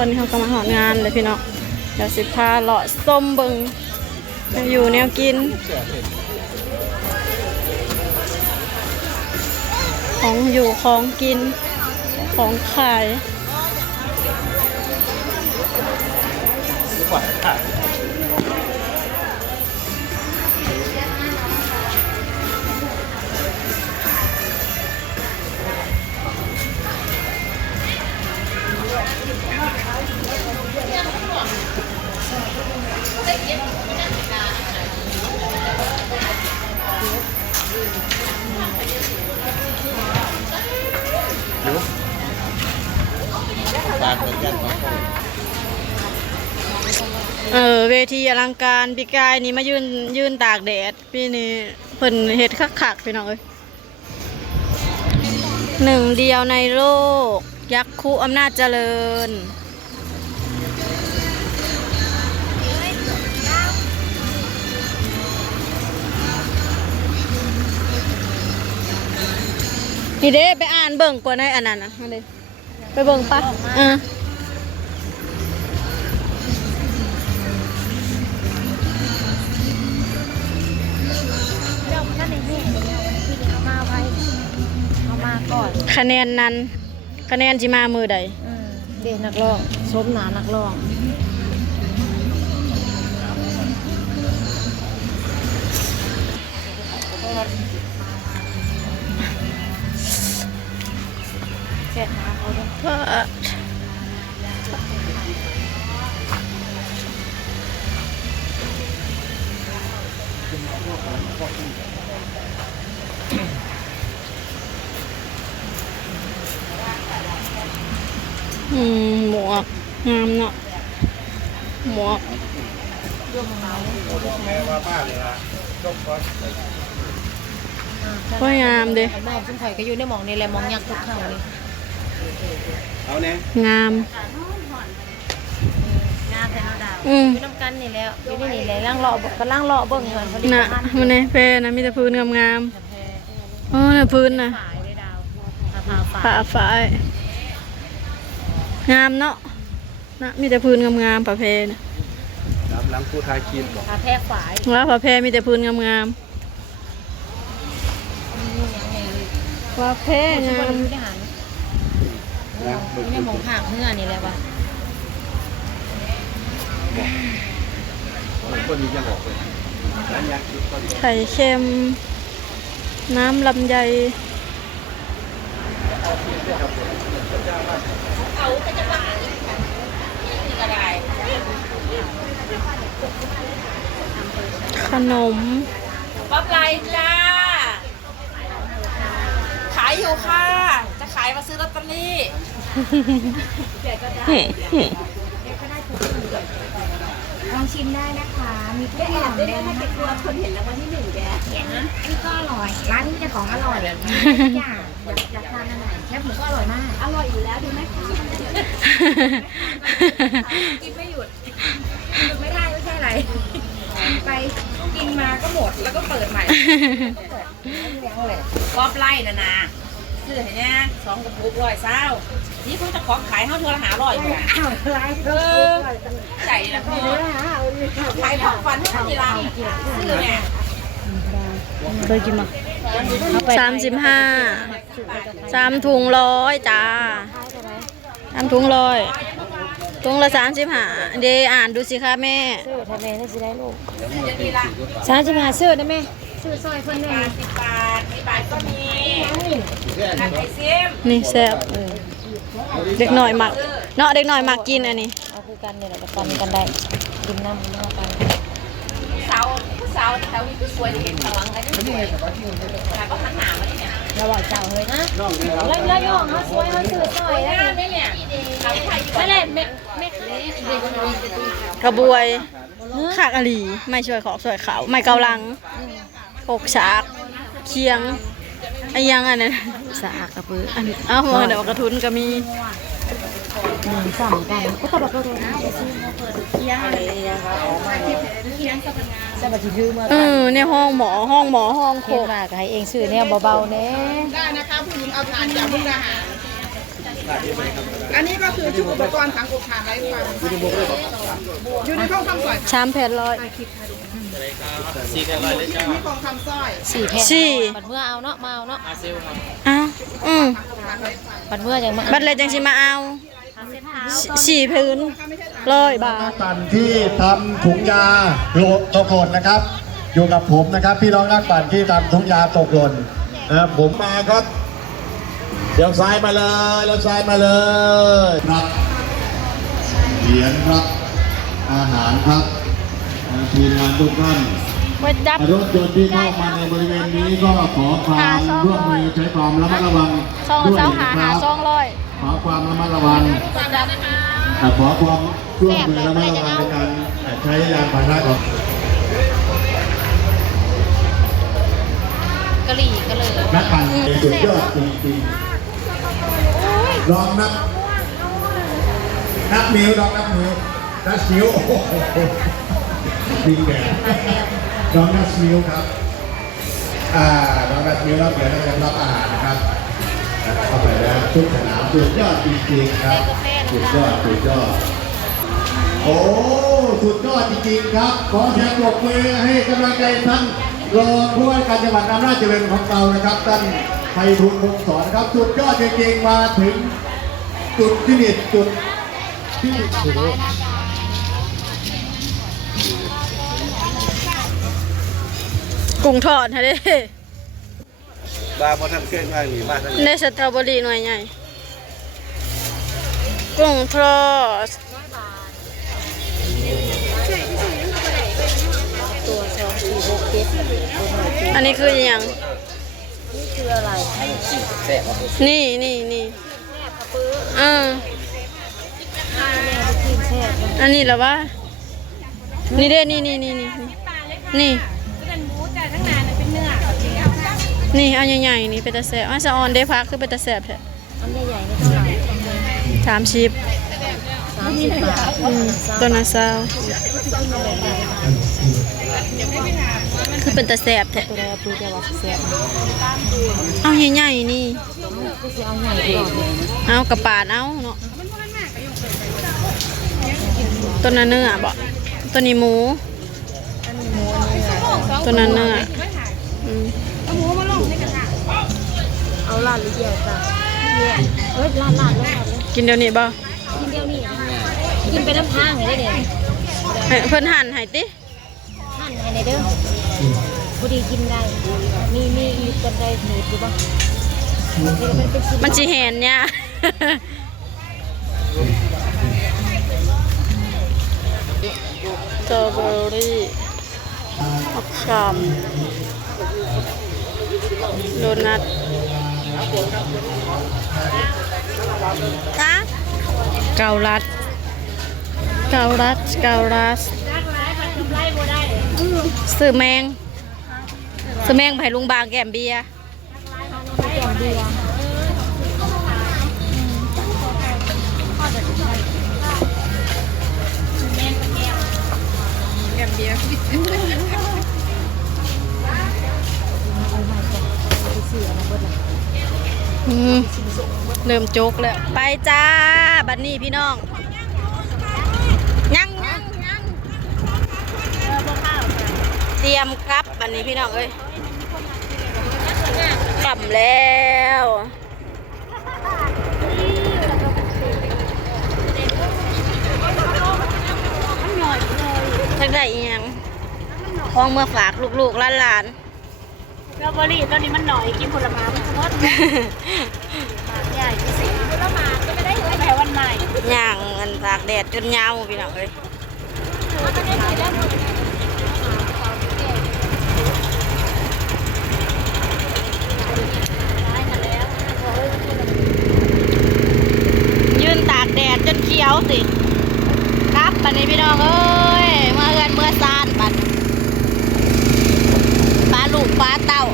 ตอนนี้เขาก็มาหองานเลยพี่น้องเดี๋ยวสิพาเลาะส้มเบิงอยู่แนวกินของอยู่ของกินของขายเวทีอลังการปีกายนี้มายืนตากแดดปีนี้เพิ่นเฮ็ดคักๆพี่น้องเอ้ยหนึ่งเดียวในโลกยักษ์คุอำนาจเจริญนี่เด้ไปอ่านเบิ่งกว่าในอันนั้นนะมาเลยไปเบิ่งปะคะแนนนั้นคะแนนจิมามือใดเด็กนักร้องสมหนานักร้องเสร็จหาเขาด้วยหมวกงามเนาะหมวกก็งามเด้มองซึ่งข่อยก็อยู่ในมองนี่แหละมองยักษ์ทุกข้างนี่เอาเนี่ยงามแถวดาวอยู่น้ำกันนี่แล้วอยู่นี่แหละล่างเลาะก็ล่างเลาะเบิ่งเหมือนเขาน่ะมันเนี่ยเพนะมีแต่พื้นงามๆอ๋อเนี่ยพื้นน่ะผ้าฝ้ายงามเนาะนะมีแต่พื้นงามๆผ้าเพนะหลังผู้ทายคีนก่อนผ้าแพร่ฝายแล้วผ้าเพมีแต่พื้นงามๆผ้าเพงามนี่มองห่างเมื่อนี่แหละวะไข่เค็มน้ำลำไยขนมป๊อปไลน์จ้าขายอยู่ค่ะจะขายมาซื้อลอตเตอรี่ลองชิมได้นะคะมีทุกอย่างเลยนะแกกลัวคนเห็นแล้ววันที่1แกนะอันนี้ก็อร่อยร้านนี้จะของอร่อยทุกอย่างอยากทานอะไรแคบหมูก็อร่อยมากอร่อยอยู่แล้วดูไหมคะกินไม่หยุดไม่ได้ไม่ใช่อะไรไปกินมาก็หมดแล้วก็เปิดใหม่ป๊อปไลน์นะซื้อให้เนี่ย2 กระปุก120นี่คุณจะของขายเท่าเธอละ500อยู่นะใจละพี่ขายของฟันให้ทีละซื้อเนี่ยเคยกินมา35 3 ถุง100จ้า3 ถุง100ถุงละ35เดอ่านดูสิคะแม่ซื้อทำไมน่าจะได้ลูก35ซื้อได้ไหมซื้อซอยคนหนึ่ง10 บาท10 บาทก็มีไข่เค็มนี่แซ่บเด็กหน่อยหมักเนาะเด็กหน่อยหมักกินอันนี้เอาคือกันเนี่ยแหละจะฟันกันได้กินน้ำเข้าไปสาวแถวนี้ก็สวยที่เห็นตะวังกันนี่แต่ก็หันหนามาเนี่ยเราบอกเจ้าเฮ้ยนะแล้วย่องเขาสวยเขาซื้อซอยได้เนี่ยนั่นแหละแม่กระบวยขากะหรี่ไม่ช่วยขอช่วยเขาไม่เกาลัง6 ฉากเคียงไอ้ยังอันนั้นสากกระปืออันเอ้าเดี๋ยวกระทุนก็มีสั่งกันก็ตลกเลยนะจะมาถือมาเนี่ยห้องหมอห้องโคกมาให้เองซื้อเนี่ยเบาๆเนี่ยได้นะคะผู้หญิงเอาทานจากมุกดาหาร อันนี้ก็คือชุดอุปกรณ์สังอบถ่านไร้ควันอยู่ในห้องทำสร้อย 3แผ่นร้อย 4กันเลยเลยจ้า มีของทำสร้อย 4 แผ่น สี่ บัดเมื่อเอาเนาะมาเอาเนาะ อาเซลครับ อ้าวบัดเมื่อจังมา บัดเลยจังสิมาเอา4พื้น100 บาท ปั่นที่ทำถุงยาตกหล่นนะครับ อยู่กับผมนะครับ พี่น้องนักปั่นที่ทำถุงยาตกหล่นนะครับผมมาครับเลี้ยวซ้ายมาเลยเลี้ยวซ้ายมาเลยครับเหรียญครับอาหารครับทีมงานทุกท่าน ไว้ดับ รถยนต์ที่เข้ามาในบริเวณนี้ก็ขอความร่วมมือใช้ความระมัดระวัง ซอง ด้วย เจ้า นะ หา ครับ 200 ขอความระมัดระวังขอความร่วมมือระมัดระวังในการใช้ยานพาหนะของ กะหรี่ก็เลย นักปั่นสุดยอดจริงๆลองนับนิ้วลองนับนิ้วโอ้โหดีแก่ลองนับนิ้วครับลองนับนิ้วแล้วเดี๋ยวเราจะรับอาหารนะครับเข้าไปแล้วชุดสนามสุดยอดจริงๆครับสุดยอดโอ้สุดยอดจริงๆครับขอเสียงปรบมือให้กำลังใจท่านรองผู้ว่าการจังหวัดอำนาจเจริญของเรานะครับท่านไพฑูรย์วงศ์สอนครับสุดยอดจริงๆมาถึงจุดที่นี่จุดที่ กุ้งทอดฮะเด้ บาร์บอทันเครื่องง่ายหนีมากทั้ง ได้สตรอเบอรี่หน่วยใหญ่กุ้งทอด ตัว2 4 6 7 อันนี้คืออหย่าง นี่คืออะไร นี่กินแซ่บ อันนี้เหรอวะนี่เด้นี่นี่อันใหญ่ๆนี่เป็นตะแสบอันสะออนเด้พักคือเป็นตะแสบแท้ อันใหญ่ๆนี่เท่าไหร่ 30 30 บาท ตัวนั้น20คือเป็นตะแสบแท้ ตัวแรกคือจะว่าแซ่บ เอาใหญ่ๆนี่ ก็สิเอาใหญ่ก่อน เอากระปาดเอาเนาะตัวนั้นเนื้อบ่ตัวนี้หมู อันนี้หมูอันนี้ ตัวนั้นเนื้ออืม เอาลาดหรือแยกจ้ะแยกเฮ้ยลาดเลย กินเดี๋ยวนี้บ่ กินเดียวนี่กินไปน้ำทางเลยเนี่ย ให้เพิ่นหั่นให้ติ หั่นให้ในเด้อพอดีกินได้มีกันได้หนีบอยู่ป่ะมันสิเห็นเนี่ย สตรอเบอรี่อักชามโดนัทเกาลัดซื้อแมงไปให้ลุงบางแก้มเบียร์ เริ่มจุกแล้วไปจ้าบัดนี้พี่น้องยังเตรียมกลับบัดนี้พี่น้องเอ้ยกลับแล้วทักได้อีหยังพ้องเมื่อฝากลูกๆหลานๆ สตรอเบอรี่ตอนนี้มันหน่อยกินผลไม้มันหมดใหญ่ที่สุดผลไม้ก็ไม่ได้เลยแต่วันใหม่ ย่างเงินตากแดดจนยาวพี่น้องเลยยืนตากแดดจนเขียวสิครับบัดนี้พี่น้องเอ้ยเมื่อเฮือนเมื่อซานบัดปลาลูกปลาเต่า